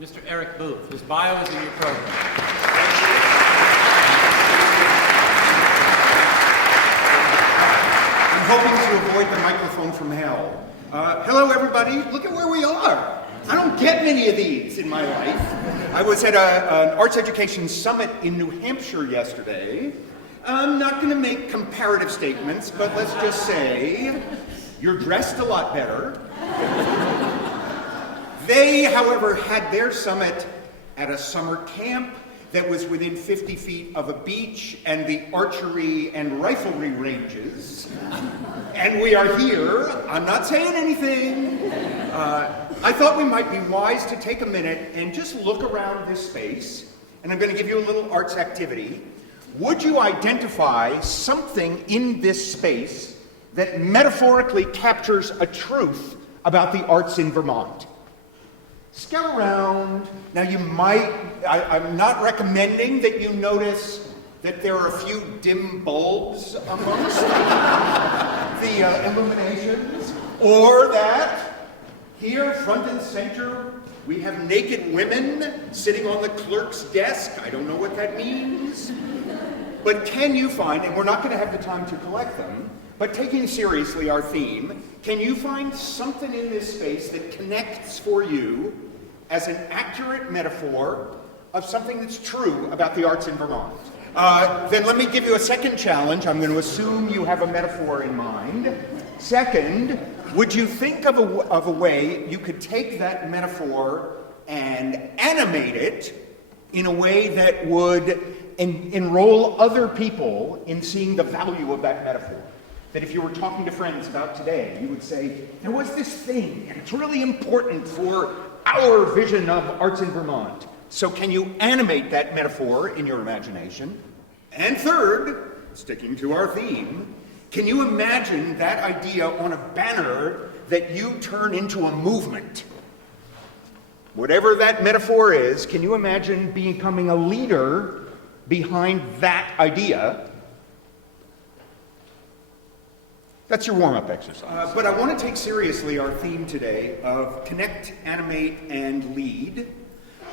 Mr. Eric Booth, whose bio is in your program. I'm hoping to avoid the microphone from hell. Hello, everybody. Look at where we are. I don't get many of these in my life. I was at an arts education summit in New Hampshire yesterday. I'm not going to make comparative statements, but let's just say you're dressed a lot better. They, however, had their summit at a summer camp that was within 50 feet of a beach and the archery and riflery ranges. And we are here. I'm not saying anything. I thought we might be wise to take a minute and just look around this space. And I'm going to give you a little arts activity. Would you identify something in this space that metaphorically captures a truth about the arts in Vermont? Scout around. Now you might, I'm not recommending that you notice that there are a few dim bulbs amongst the illuminations, or that here, front and center, we have naked women sitting on the clerk's desk. I don't know what that means. But can you find, and we're not going to have the time to collect them, but taking seriously our theme, can you find something in this space that connects for you as an accurate metaphor of something that's true about the arts in Vermont? Then let me give you a second challenge. I'm going to assume you have a metaphor in mind. Second, would you think of a way you could take that metaphor and animate it in a way that would enroll other people in seeing the value of that metaphor? That if you were talking to friends about today, you would say, there was this thing, and it's really important for our vision of arts in Vermont. So can you animate that metaphor in your imagination? And third, sticking to our theme, can you imagine that idea on a banner that you turn into a movement? Whatever that metaphor is, can you imagine becoming a leader behind that idea? That's your warm-up exercise. But I want to take seriously our theme today of connect, animate, and lead.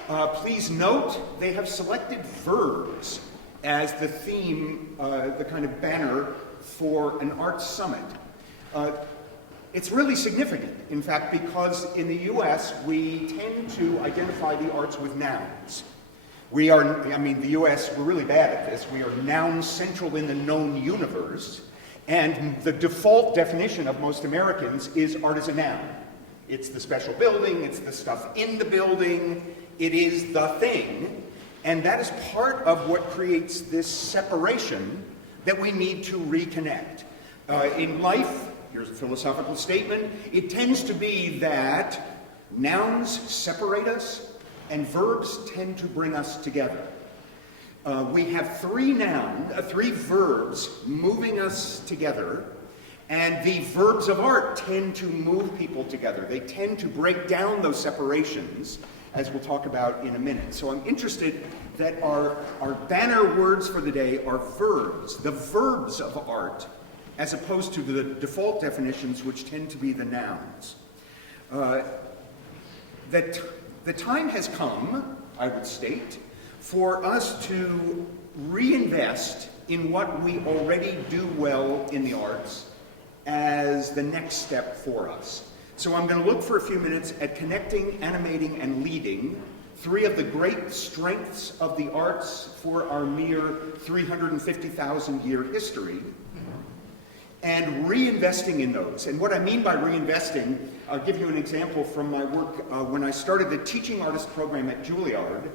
Please note they have selected verbs as the theme, the kind of banner for an arts summit. It's really significant, in fact, because in the US we tend to identify the arts with nouns. We are, the US, we're really bad at this. We are noun central in the known universe. And the default definition of most Americans is art as a noun. It's the special building, it's the stuff in the building, it is the thing. And that is part of what creates this separation that we need to reconnect. In life, here's a philosophical statement, it tends to be that nouns separate us and verbs tend to bring us together. We have three verbs moving us together, and the verbs of art tend to move people together. They tend to break down those separations, as we'll talk about in a minute. So I'm interested that our banner words for the day are verbs, the verbs of art, as opposed to the default definitions, which tend to be the nouns. That the time has come, I would state, for us to reinvest in what we already do well in the arts as the next step for us. So I'm going to look for a few minutes at connecting, animating, and leading, three of the great strengths of the arts for our mere 350,000-year history, and reinvesting in those. And what I mean by reinvesting, I'll give you an example from my work when I started the teaching artist program at Juilliard.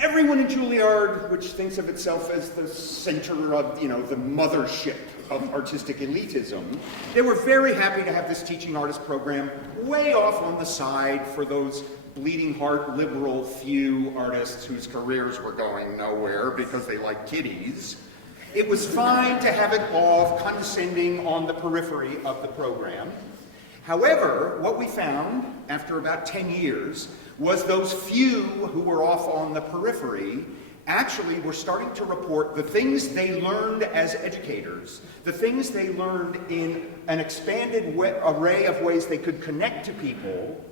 Everyone in Juilliard, which thinks of itself as the center of, the mothership of artistic elitism, they were very happy to have this teaching artist program way off on the side for those bleeding heart liberal few artists whose careers were going nowhere because they like kiddies. It was fine to have it off, condescending on the periphery of the program. However, what we found after about 10 years was those few who were off on the periphery actually were starting to report the things they learned as educators, the things they learned in an expanded array of ways they could connect to people,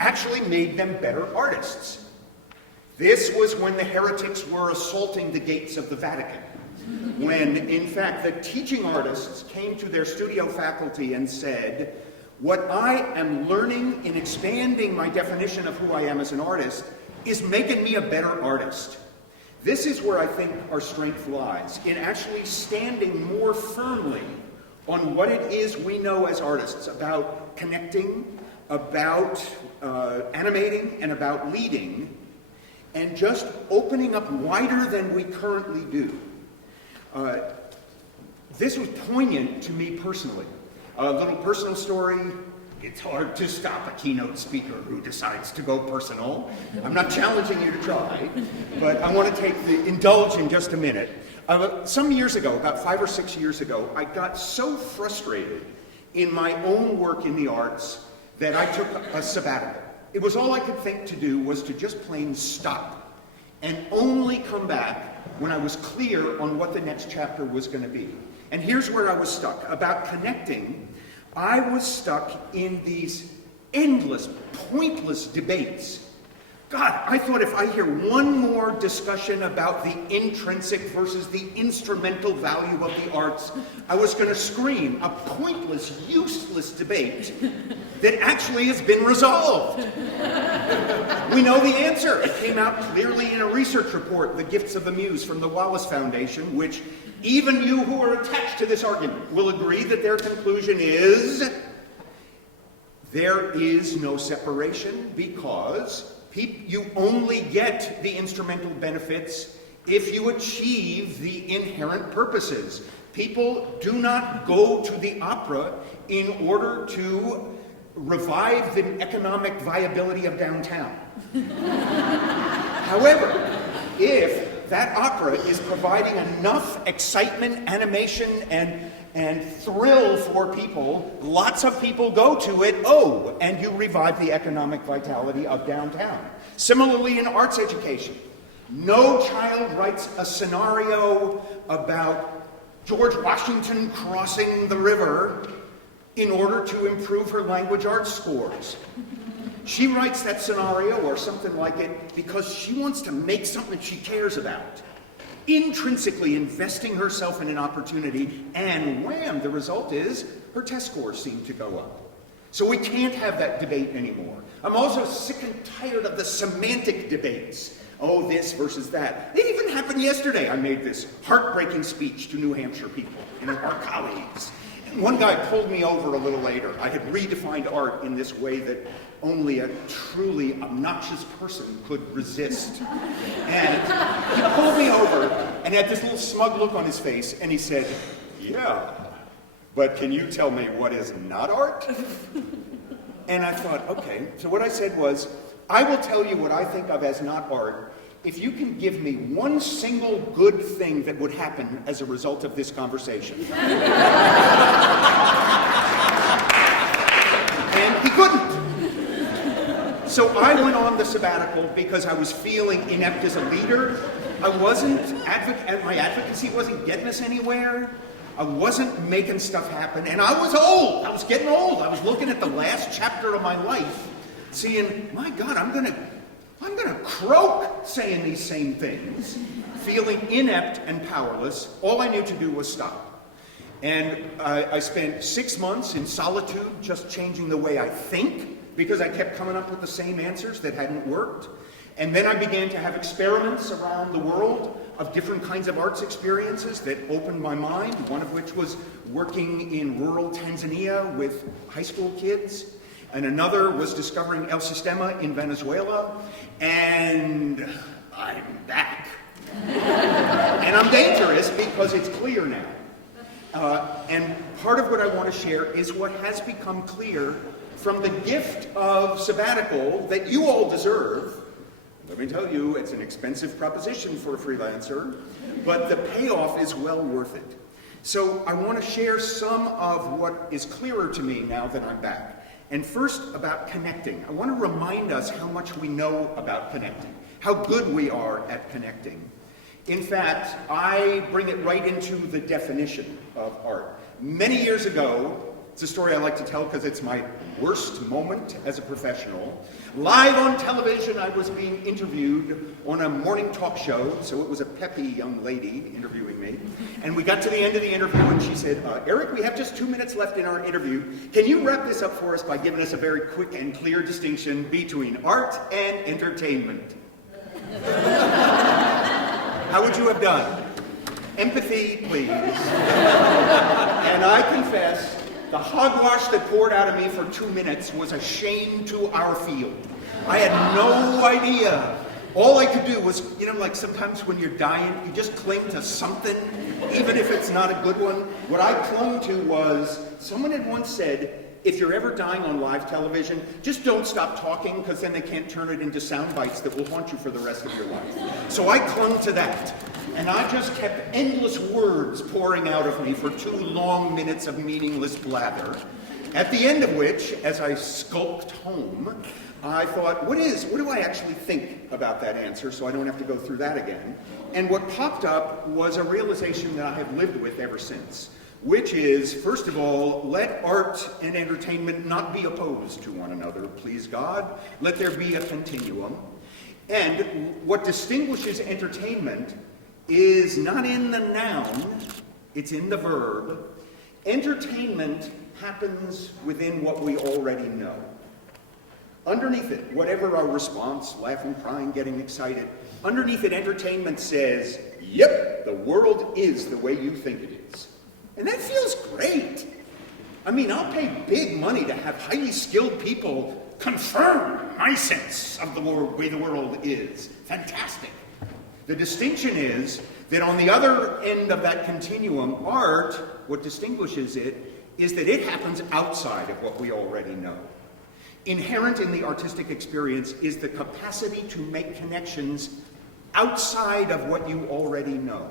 actually made them better artists. This was when the heretics were assaulting the gates of the Vatican. When, in fact, the teaching artists came to their studio faculty and said, what I am learning in expanding my definition of who I am as an artist is making me a better artist. This is where I think our strength lies, in actually standing more firmly on what it is we know as artists about connecting, about animating, and about leading, and just opening up wider than we currently do. This was poignant to me personally. A little personal story. It's hard to stop a keynote speaker who decides to go personal. I'm not challenging you to try, but I want to indulge in just a minute. Some years ago, about 5 or 6 years ago, I got so frustrated in my own work in the arts that I took a sabbatical. It was all I could think to do was to just plain stop and only come back when I was clear on what the next chapter was going to be. And here's where I was stuck. About connecting, I was stuck in these endless, pointless debates. God, I thought if I hear one more discussion about the intrinsic versus the instrumental value of the arts, I was going to scream. A pointless, useless debate that actually has been resolved. We know the answer. It came out clearly in a research report, The Gifts of the Muse from the Wallace Foundation, which even you who are attached to this argument will agree that their conclusion is there is no separation because you only get the instrumental benefits if you achieve the inherent purposes. People do not go to the opera in order to revive the economic viability of downtown. However, if that opera is providing enough excitement, animation, and thrill for people, lots of people go to it, and you revive the economic vitality of downtown. Similarly in arts education, no child writes a scenario about George Washington crossing the river in order to improve her language arts scores. She writes that scenario or something like it because she wants to make something she cares about, intrinsically investing herself in an opportunity, and wham, the result is her test scores seem to go up. So we can't have that debate anymore. I'm also sick and tired of the semantic debates. Oh, this versus that. It even happened yesterday. I made this heartbreaking speech to New Hampshire people, our colleagues. And one guy pulled me over a little later. I had redefined art in this way that only a truly obnoxious person could resist. And he pulled me over and had this little smug look on his face, and he said, "Yeah, but can you tell me what is not art?" And I thought, okay. So what I said was, I will tell you what I think of as not art if you can give me one single good thing that would happen as a result of this conversation. And he couldn't. So I went on the sabbatical because I was feeling inept as a leader. I wasn't, my advocacy wasn't getting us anywhere. I wasn't making stuff happen, and I was old. I was getting old. I was looking at the last chapter of my life, seeing, my God, I'm gonna croak saying these same things, feeling inept and powerless. All I knew to do was stop. And I spent 6 months in solitude, just changing the way I think, because I kept coming up with the same answers that hadn't worked. And then I began to have experiments around the world of different kinds of arts experiences that opened my mind, one of which was working in rural Tanzania with high school kids, and another was discovering El Sistema in Venezuela, and I'm back. And I'm dangerous because it's clear now. And part of what I want to share is what has become clear from the gift of sabbatical that you all deserve. Let me tell you, it's an expensive proposition for a freelancer, but the payoff is well worth it. So I want to share some of what is clearer to me now that I'm back. And first, about connecting. I want to remind us how much we know about connecting, how good we are at connecting. In fact, I bring it right into the definition of art. Many years ago, It's a story I like to tell because it's my worst moment as a professional. Live on television, I was being interviewed on a morning talk show, so it was a peppy young lady interviewing me. And we got to the end of the interview and she said, Eric, we have just 2 minutes left in our interview. Can you wrap this up for us by giving us a very quick and clear distinction between art and entertainment? How would you have done? Empathy, please. And I confess, the hogwash that poured out of me for 2 minutes was a shame to our field. I had no idea. All I could do was, like sometimes when you're dying, you just cling to something, even if it's not a good one. What I clung to was, someone had once said, if you're ever dying on live television, just don't stop talking, because then they can't turn it into sound bites that will haunt you for the rest of your life. So I clung to that. And I just kept endless words pouring out of me for 2 long minutes of meaningless blather. At the end of which, as I skulked home, I thought, what do I actually think about that answer, so I don't have to go through that again? And what popped up was a realization that I have lived with ever since, which is, first of all, let art and entertainment not be opposed to one another, please God. Let there be a continuum. And what distinguishes entertainment is not in the noun, it's in the verb. Entertainment happens within what we already know. Underneath it, whatever our response, laughing, crying, getting excited, underneath it, entertainment says, yep, the world is the way you think it is. And that feels great. I mean, I'll pay big money to have highly skilled people confirm my sense of the way the world is. Fantastic. The distinction is that on the other end of that continuum, art, what distinguishes it, is that it happens outside of what we already know. Inherent in the artistic experience is the capacity to make connections outside of what you already know.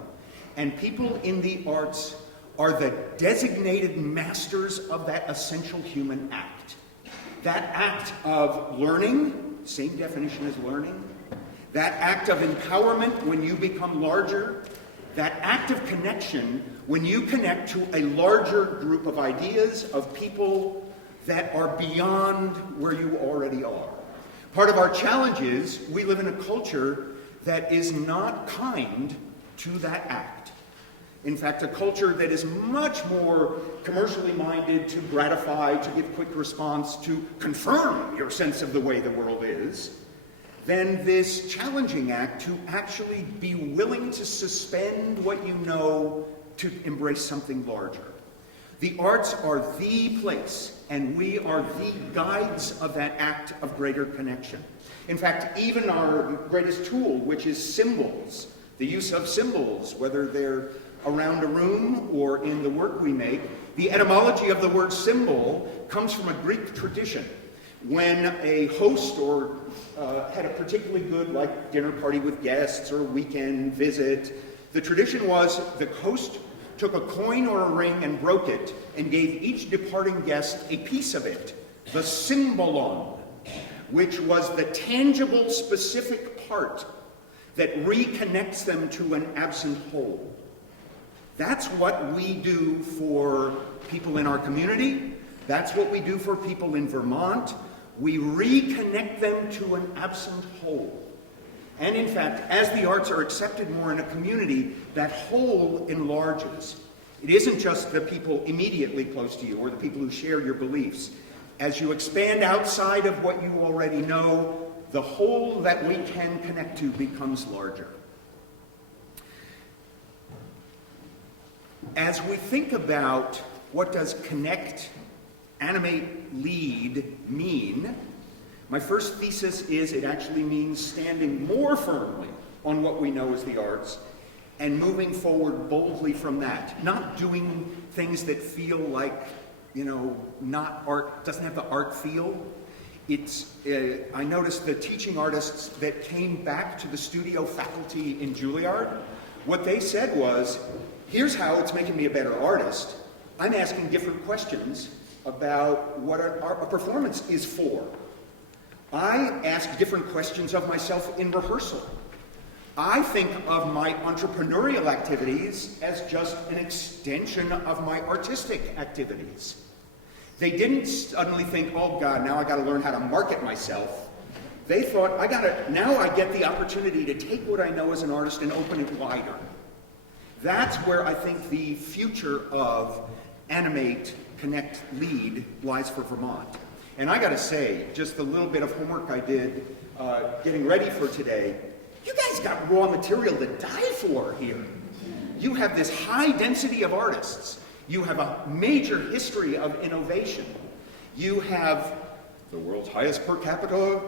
And people in the arts are the designated masters of that essential human act. That act of learning, same definition as learning, that act of empowerment when you become larger, that act of connection when you connect to a larger group of ideas, of people that are beyond where you already are. Part of our challenge is we live in a culture that is not kind to that act. In fact, a culture that is much more commercially minded to gratify, to give quick response, to confirm your sense of the way the world is, than this challenging act to actually be willing to suspend what you know to embrace something larger. The arts are the place, and we are the guides of that act of greater connection. In fact, even our greatest tool, which is symbols, the use of symbols, whether they're around a room or in the work we make, the etymology of the word symbol comes from a Greek tradition. When a host or had a particularly good dinner party with guests or a weekend visit, the tradition was the host took a coin or a ring and broke it and gave each departing guest a piece of it, the symbolon, which was the tangible, specific part that reconnects them to an absent whole. That's what we do for people in our community. That's what we do for people in Vermont. We reconnect them to an absent whole. And in fact, as the arts are accepted more in a community, that whole enlarges. It isn't just the people immediately close to you or the people who share your beliefs. As you expand outside of what you already know, the whole that we can connect to becomes larger. As we think about what does connect, animate, lead mean, my first thesis is it actually means standing more firmly on what we know as the arts and moving forward boldly from that. Not doing things that feel like, not art, doesn't have the art feel. I noticed the teaching artists that came back to the studio faculty in Juilliard, what they said was, here's how it's making me a better artist. I'm asking different questions about what a performance is for. I ask different questions of myself in rehearsal. I think of my entrepreneurial activities as just an extension of my artistic activities. They didn't suddenly think, oh God, now I got to learn how to market myself. They thought, now I get the opportunity to take what I know as an artist and open it wider. That's where I think the future of Animate, Connect, Lead lies for Vermont. And I got to say, just the little bit of homework I did getting ready for today, you guys got raw material to die for here. You have this high density of artists. You have a major history of innovation. You have the world's highest per capita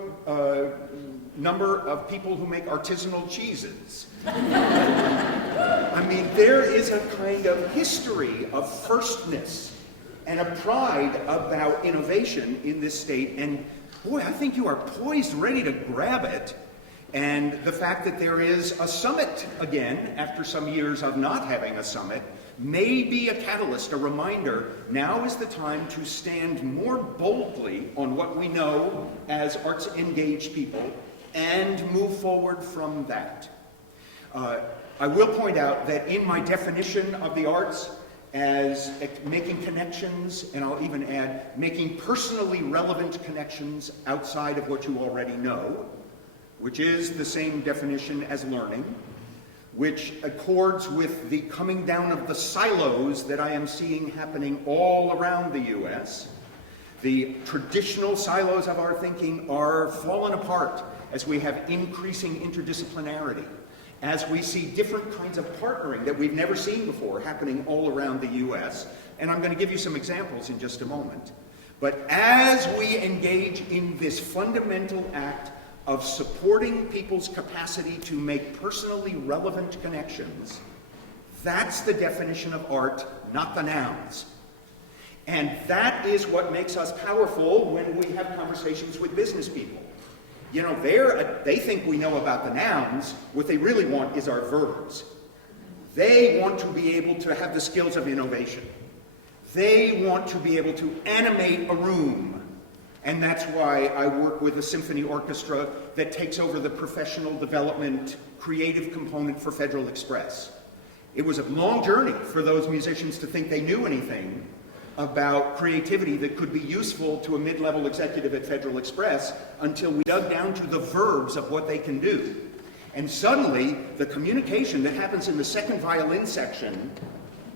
number of people who make artisanal cheeses. I mean, there is a kind of history of firstness and a pride about innovation in this state, and boy, I think you are poised, ready to grab it. And the fact that there is a summit again, after some years of not having a summit, may be a catalyst, a reminder. Now is the time to stand more boldly on what we know as arts-engaged people and move forward from that. I will point out that in my definition of the arts as making connections, and I'll even add, making personally relevant connections outside of what you already know, which is the same definition as learning, which accords with the coming down of the silos that I am seeing happening all around the U.S. The traditional silos of our thinking are falling apart as we have increasing interdisciplinarity, as we see different kinds of partnering that we've never seen before happening all around the U.S. And I'm going to give you some examples in just a moment. But as we engage in this fundamental act of supporting people's capacity to make personally relevant connections, that's the definition of art, not the nouns. And that is what makes us powerful when we have conversations with business people. You know, they think we know about the nouns. What they really want is our verbs. They want to be able to have the skills of innovation. They want to be able to animate a room. And that's why I work with a symphony orchestra that takes over the professional development creative component for Federal Express. It was a long journey for those musicians to think they knew anything about creativity that could be useful to a mid-level executive at Federal Express until we dug down to the verbs of what they can do. And suddenly, the communication that happens in the second violin section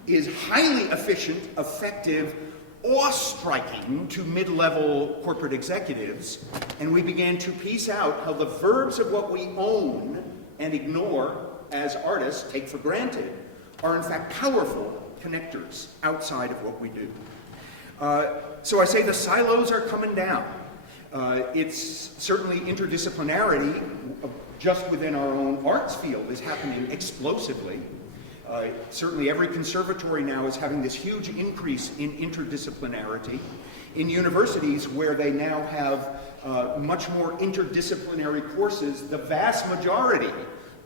is highly efficient, effective, awe-striking to mid-level corporate executives, and we began to piece out how the verbs of what we own and ignore as artists, take for granted, are in fact powerful connectors outside of what we do. So I say the silos are coming down. It's certainly interdisciplinarity just within our own arts field is happening explosively. Certainly every conservatory now is having this huge increase in interdisciplinarity. In universities where they now have much more interdisciplinary courses, the vast majority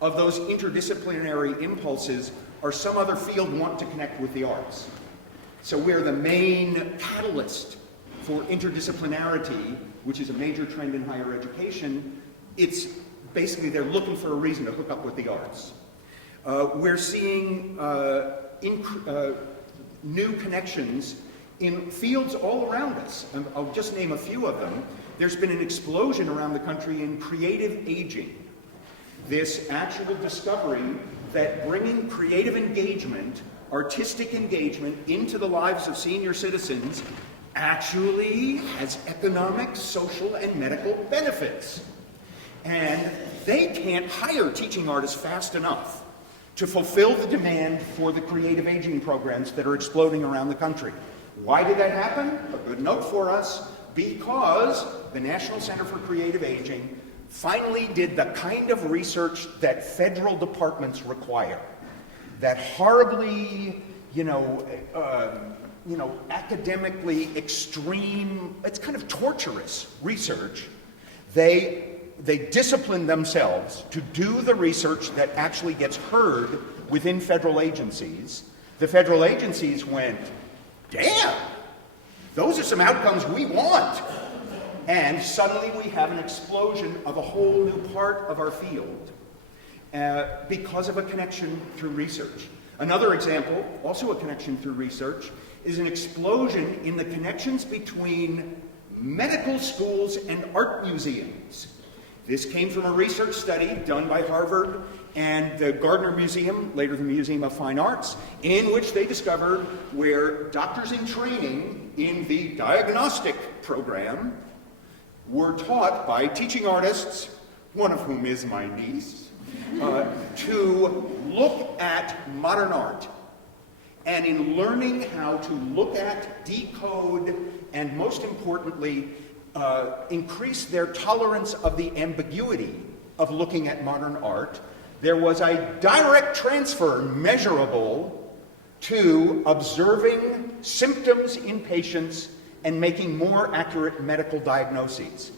of those interdisciplinary impulses are some other field want to connect with the arts. So we're the main catalyst for interdisciplinarity, which is a major trend in higher education. It's basically they're looking for a reason to hook up with the arts. We're seeing new connections in fields all around us. I'll just name a few of them. There's been an explosion around the country in creative aging. This actual discovery that bringing creative engagement, artistic engagement into the lives of senior citizens actually has economic, social, and medical benefits. And they can't hire teaching artists fast enough to fulfill the demand for the creative aging programs that are exploding around the country. Why did that happen? A good note for us, because the National Center for Creative Aging finally did the kind of research that federal departments require. That horribly, academically extreme, it's kind of torturous research. They discipline themselves to do the research that actually gets heard within federal agencies. The federal agencies went, damn, those are some outcomes we want. And suddenly we have an explosion of a whole new part of our field because of a connection through research. Another example, also a connection through research, is an explosion in the connections between medical schools and art museums. This came from a research study done by Harvard and the Gardner Museum, later the Museum of Fine Arts, in which they discovered where doctors in training in the diagnostic program were taught by teaching artists, one of whom is my niece, to look at modern art. And in learning how to look at, decode, and most importantly, increase their tolerance of the ambiguity of looking at modern art, there was a direct transfer measurable to observing symptoms in patients and making more accurate medical diagnoses.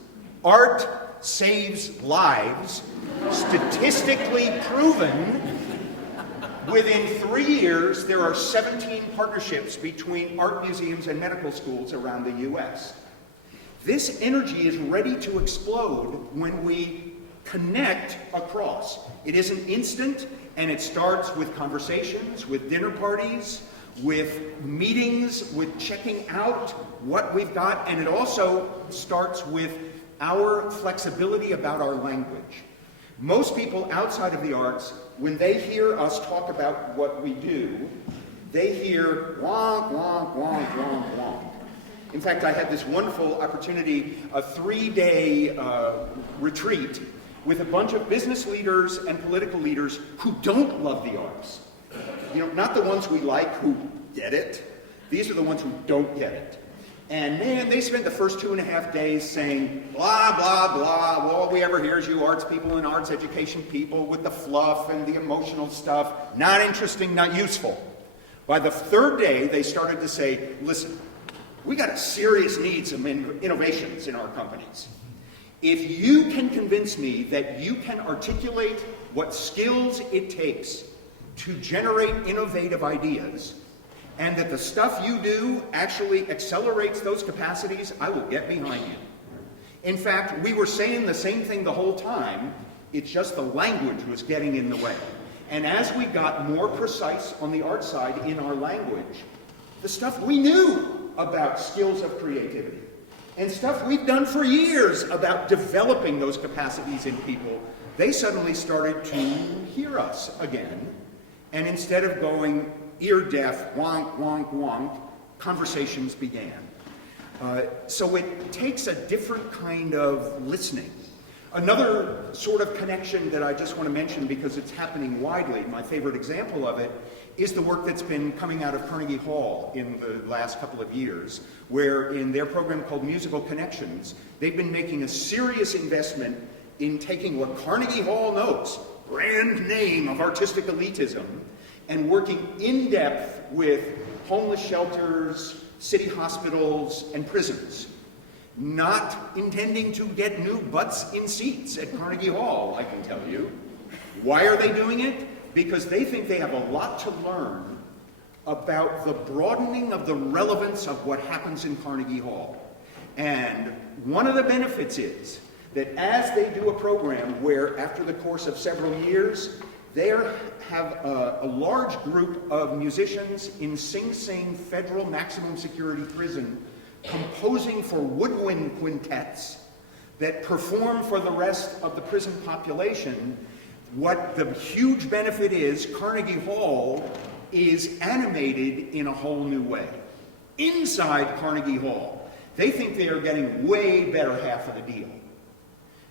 Art saves lives, statistically proven. Within 3 years, there are 17 partnerships between art museums and medical schools around the US. This energy is ready to explode when we connect across. It isn't instant, and it starts with conversations, with dinner parties, with meetings, with checking out what we've got, and it also starts with our flexibility about our language. Most people outside of the arts, when they hear us talk about what we do, they hear wonk, wonk, wonk, wonk, wonk. In fact, I had this wonderful opportunity, a 3-day retreat with a bunch of business leaders and political leaders who don't love the arts. You know, not the ones we like who get it. These are the ones who don't get it. And man, they spent the first 2.5 days saying, blah, blah, blah. Well, all we ever hear is you arts people and arts education people with the fluff and the emotional stuff. Not interesting, not useful. By the 3rd day, they started to say, listen, we got a serious need some innovations in our companies. If you can convince me that you can articulate what skills it takes to generate innovative ideas, and that the stuff you do actually accelerates those capacities, I will get behind you. In fact, we were saying the same thing the whole time, it's just the language was getting in the way. And as we got more precise on the art side in our language, the stuff we knew about skills of creativity, and stuff we've done for years about developing those capacities in people, they suddenly started to hear us again. And instead of going ear deaf, wonk, wonk, wonk, conversations began. So it takes a different kind of listening. Another sort of connection that I just want to mention because it's happening widely, my favorite example of it, is the work that's been coming out of Carnegie Hall in the last couple of years, where in their program called Musical Connections, they've been making a serious investment in taking what Carnegie Hall knows, brand name of artistic elitism, and working in depth with homeless shelters, city hospitals, and prisons. Not intending to get new butts in seats at Carnegie Hall, I can tell you. Why are they doing it? Because they think they have a lot to learn about the broadening of the relevance of what happens in Carnegie Hall. And one of the benefits is that as they do a program where after the course of several years, they have a large group of musicians in Sing Sing Federal Maximum Security Prison composing for woodwind quintets that perform for the rest of the prison population. What the huge benefit is, Carnegie Hall is animated in a whole new way. Inside Carnegie Hall, they think they are getting way better half of the deal.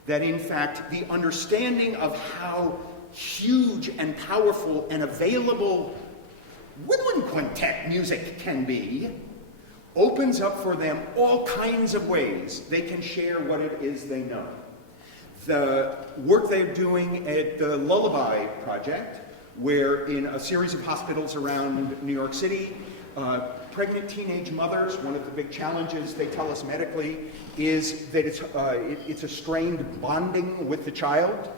That in fact, the understanding of how huge and powerful and available woodwind quintet music can be opens up for them all kinds of ways they can share what it is they know. The work they're doing at the Lullaby Project, where in a series of hospitals around New York City, pregnant teenage mothers, one of the big challenges they tell us medically is that it's a strained bonding with the child.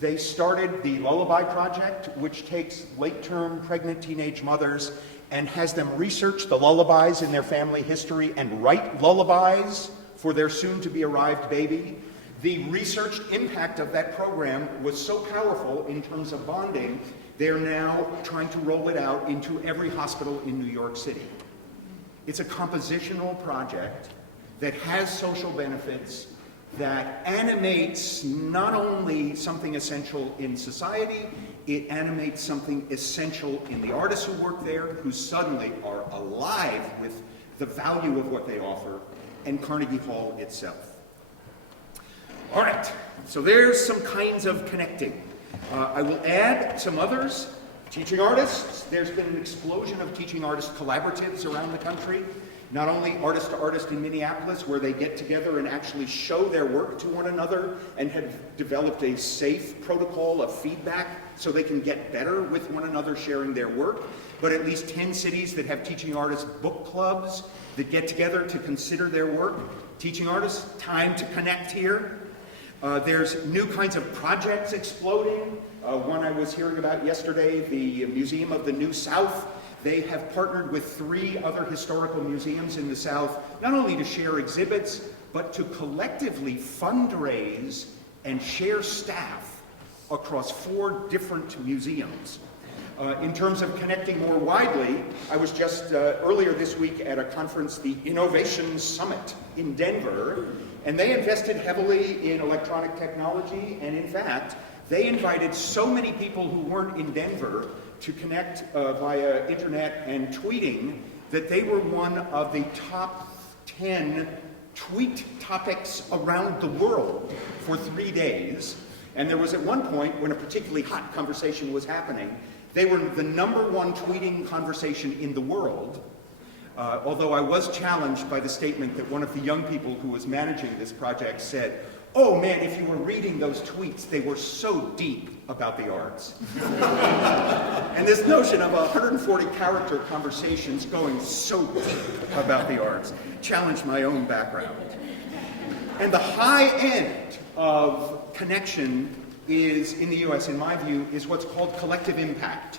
They started the Lullaby Project, which takes late-term pregnant teenage mothers and has them research the lullabies in their family history and write lullabies for their soon-to-be-arrived baby. The research impact of that program was so powerful in terms of bonding they're now trying to roll it out into every hospital in New York City. It's a compositional project that has social benefits, that animates not only something essential in society, it animates something essential in the artists who work there, who suddenly are alive with the value of what they offer, and Carnegie Hall itself. All right, so there's some kinds of connecting. I will add some others. Teaching artists, there's been an explosion of teaching artist collaboratives around the country. Not only artist to artist in Minneapolis, where they get together and actually show their work to one another and have developed a safe protocol of feedback so they can get better with one another sharing their work, but at least 10 cities that have teaching artist book clubs that get together to consider their work. Teaching artists, time to connect here. There's new kinds of projects exploding. One I was hearing about yesterday, the Museum of the New South. They have partnered with 3 other historical museums in the South, not only to share exhibits, but to collectively fundraise and share staff across 4 different museums. In terms of connecting more widely, I was just earlier this week at a conference, the Innovation Summit in Denver, and they invested heavily in electronic technology, and in fact, they invited so many people who weren't in Denver to connect via internet and tweeting that they were one of the top 10 tweet topics around the world for 3 days. And there was at one point when a particularly hot conversation was happening, they were the #1 tweeting conversation in the world. Although I was challenged by the statement that one of the young people who was managing this project said, "Oh man, if you were reading those tweets, they were so deep about the arts." And this notion of 140 character conversations going so deep about the arts challenged my own background. And the high end of connection is, in the US, in my view, is what's called collective impact.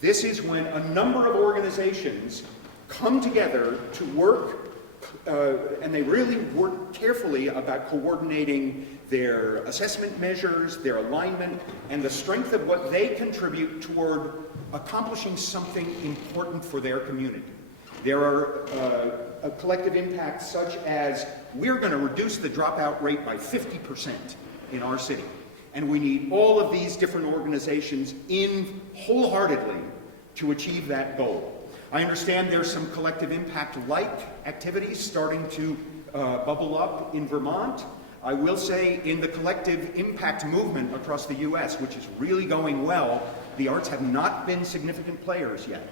This is when a number of organizations come together to work, and they really work carefully about coordinating their assessment measures, their alignment, and the strength of what they contribute toward accomplishing something important for their community. There are a collective impacts such as, we're going to reduce the dropout rate by 50% in our city. And we need all of these different organizations in wholeheartedly to achieve that goal. I understand there's some collective impact-like activities starting to bubble up in Vermont. I will say in the collective impact movement across the US, which is really going well, the arts have not been significant players yet.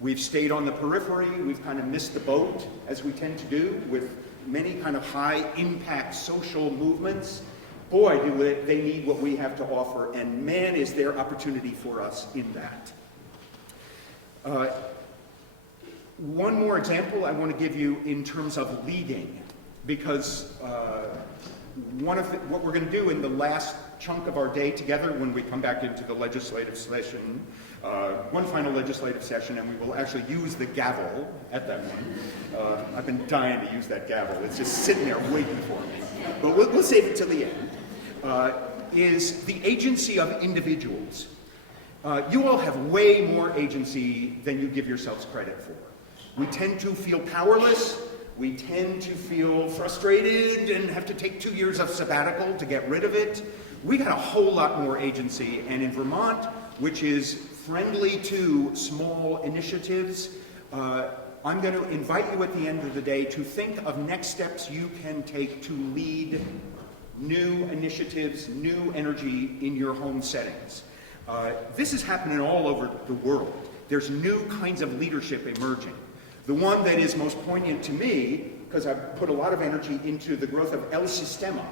We've stayed on the periphery, we've kind of missed the boat, as we tend to do with many kind of high-impact social movements. Boy, do they need what we have to offer, and man, is there opportunity for us in that. One more example I want to give you in terms of leading, because what we're going to do in the last chunk of our day together when we come back into the legislative session, one final legislative session, and we will actually use the gavel at that one. I've been dying to use that gavel. It's just sitting there waiting for me. But we'll save it till the end. Is the agency of individuals. You all have way more agency than you give yourselves credit for. We tend to feel powerless. We tend to feel frustrated and have to take 2 years of sabbatical to get rid of it. We got a whole lot more agency, and in Vermont, which is friendly to small initiatives, I'm going to invite you at the end of the day to think of next steps you can take to lead new initiatives, new energy in your home settings. This is happening all over the world. There's new kinds of leadership emerging. The one that is most poignant to me, because I've put a lot of energy into the growth of El Sistema,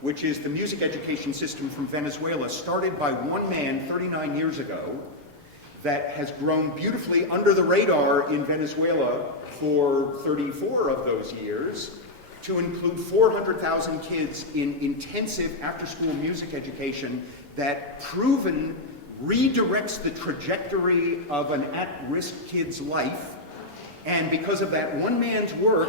which is the music education system from Venezuela, started by one man 39 years ago, that has grown beautifully under the radar in Venezuela for 34 of those years, to include 400,000 kids in intensive after-school music education that proven redirects the trajectory of an at-risk kid's life. And because of that one man's work,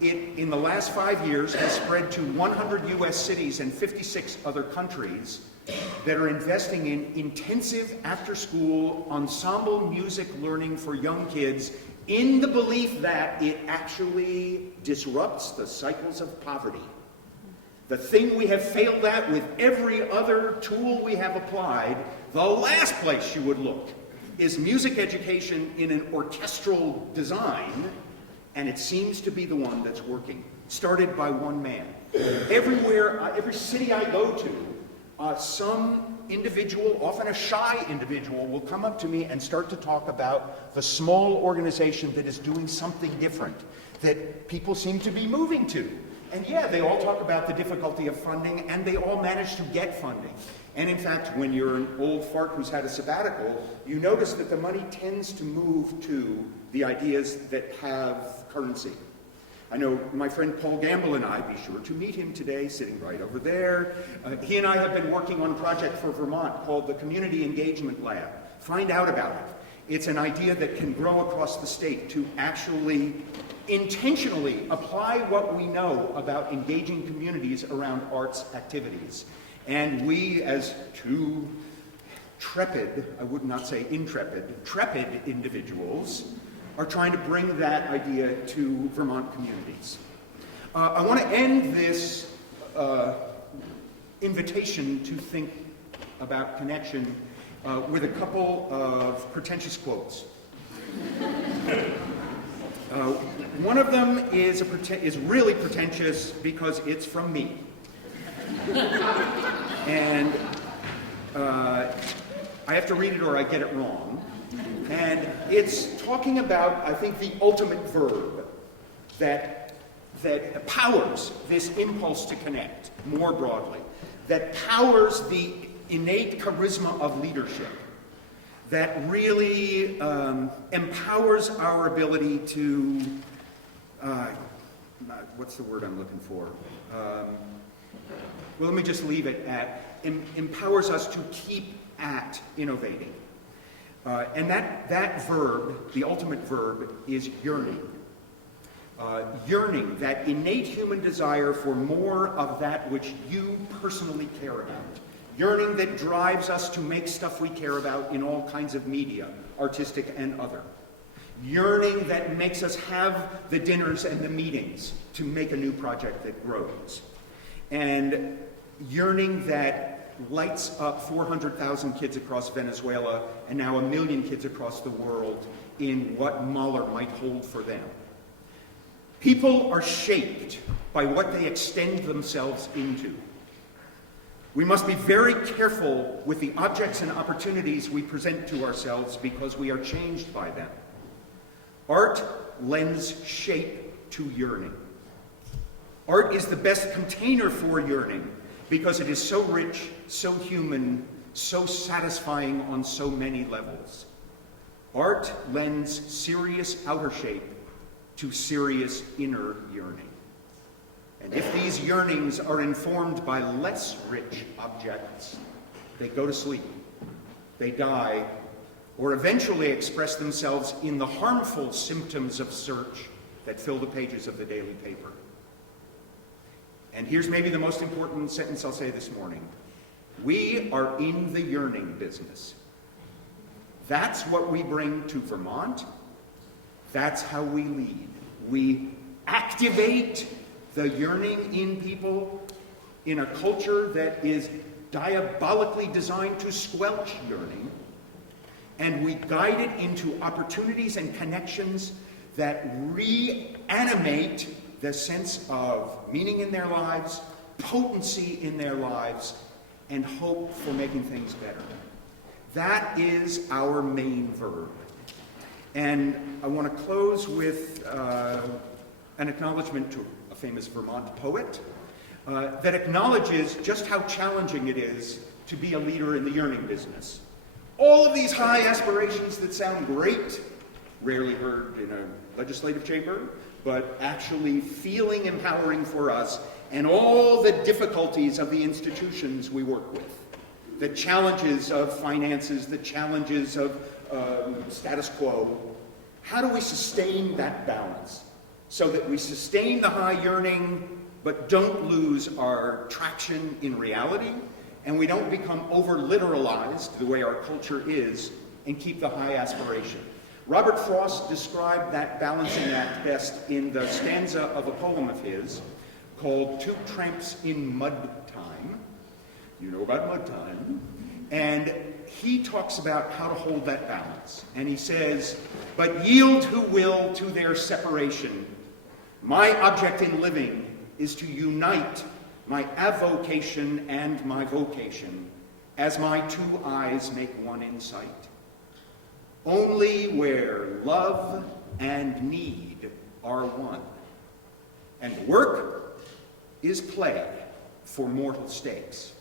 It, in the last 5 years, has spread to 100 US cities and 56 other countries that are investing in intensive after-school ensemble music learning for young kids in the belief that it actually disrupts the cycles of poverty. The thing we have failed at with every other tool we have applied, the last place you would look is music education in an orchestral design, and it seems to be the one that's working. Started by one man. Everywhere, every city I go to, some individual, often a shy individual, will come up to me and start to talk about the small organization that is doing something different, that people seem to be moving to. And yeah, they all talk about the difficulty of funding, and they all manage to get funding. And in fact, when you're an old fart who's had a sabbatical, you notice that the money tends to move to the ideas that have currency. I know my friend Paul Gamble and I, be sure to meet him today, sitting right over there. He and I have been working on a project for Vermont called the Community Engagement Lab. Find out about it. It's an idea that can grow across the state to actually intentionally apply what we know about engaging communities around arts activities. And we, as two trepid, I would not say intrepid, trepid individuals, are trying to bring that idea to Vermont communities. I want to end this invitation to think about connection with a couple of pretentious quotes. One of them is really pretentious because it's from me. And I have to read it or I get it wrong. And it's talking about, I think, the ultimate verb that powers this impulse to connect more broadly, that powers the innate charisma of leadership, that really empowers our ability to, what's the word I'm looking for? Well, let me just leave it at, empowers us to keep at innovating. And that verb, the ultimate verb, is yearning. Yearning, that innate human desire for more of that which you personally care about. Yearning that drives us to make stuff we care about in all kinds of media, artistic and other. Yearning that makes us have the dinners and the meetings to make a new project that grows. And yearning that lights up 400,000 kids across Venezuela and now 1 million kids across the world in what Mahler might hold for them. People are shaped by what they extend themselves into. We must be very careful with the objects and opportunities we present to ourselves because we are changed by them. Art lends shape to yearning. Art is the best container for yearning because it is so rich, so human, so satisfying on so many levels. Art lends serious outer shape to serious inner yearning. And if these yearnings are informed by less rich objects, they go to sleep, they die, or eventually express themselves in the harmful symptoms of search that fill the pages of the daily paper. And here's maybe the most important sentence I'll say this morning. We are in the yearning business. That's what we bring to Vermont. That's how we lead. We activate the yearning in people in a culture that is diabolically designed to squelch yearning, and we guide it into opportunities and connections that reanimate the sense of meaning in their lives, potency in their lives, and hope for making things better. That is our main verb. And I want to close with an acknowledgement to a famous Vermont poet that acknowledges just how challenging it is to be a leader in the yearning business. All of these high aspirations that sound great, rarely heard in a legislative chamber, but actually feeling empowering for us, and all the difficulties of the institutions we work with. The challenges of finances, the challenges of status quo. How do we sustain that balance? so that we sustain the high yearning, but don't lose our traction in reality, and we don't become over-literalized the way our culture is, and keep the high aspiration. Robert Frost described that balancing act best in the stanza of a poem of his called Two Tramps in Mud Time. You know about mud time. And he talks about how to hold that balance. And he says, "But yield who will to their separation. My object in living is to unite my avocation and my vocation, as my two eyes make one in sight. Only where love and need are one. And work is play for mortal stakes.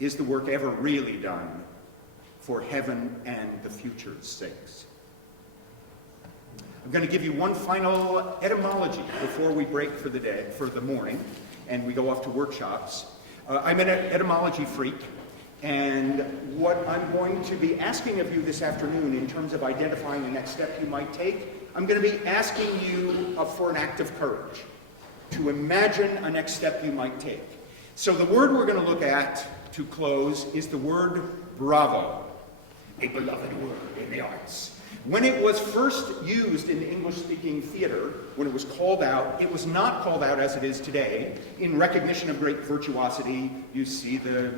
Is the work ever really done for heaven and the future's sakes?" I'm going to give you one final etymology before we break for the day, for the morning, and we go off to workshops. I'm an etymology freak, and what I'm going to be asking of you this afternoon in terms of identifying the next step you might take, I'm going to be asking you for an act of courage, to imagine a next step you might take. So the word we're going to look at to close is the word bravo, a beloved word in the arts. When it was first used in English-speaking theater, when it was called out, it was not called out as it is today, in recognition of great virtuosity. You see the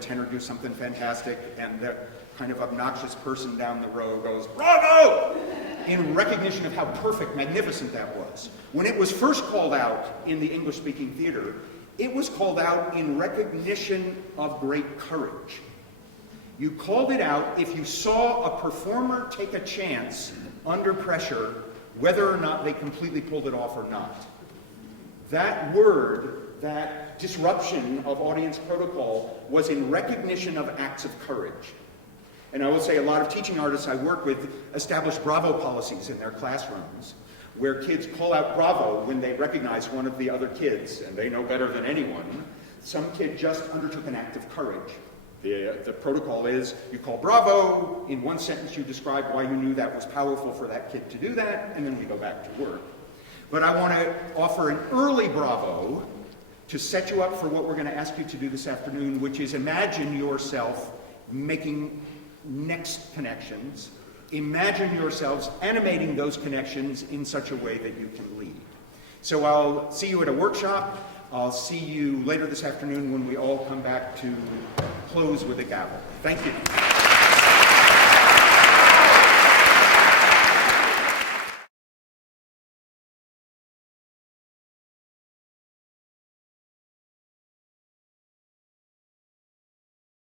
tenor do something fantastic, and the kind of obnoxious person down the row goes, "Bravo!" in recognition of how perfect, magnificent that was. When it was first called out in the English-speaking theater, it was called out in recognition of great courage. You called it out if you saw a performer take a chance under pressure, whether or not they completely pulled it off or not. That word, that disruption of audience protocol, was in recognition of acts of courage. And I will say a lot of teaching artists I work with establish bravo policies in their classrooms, where kids call out bravo when they recognize one of the other kids, and they know better than anyone. Some kid just undertook an act of courage. The protocol is you call bravo, in one sentence you describe why you knew that was powerful for that kid to do that, and then we go back to work. But I want to offer an early bravo to set you up for what we're going to ask you to do this afternoon, which is imagine yourself making next connections. Imagine yourselves animating those connections in such a way that you can lead. So I'll see you at a workshop. I'll see you later this afternoon when we all come back to close with a gavel. Thank you.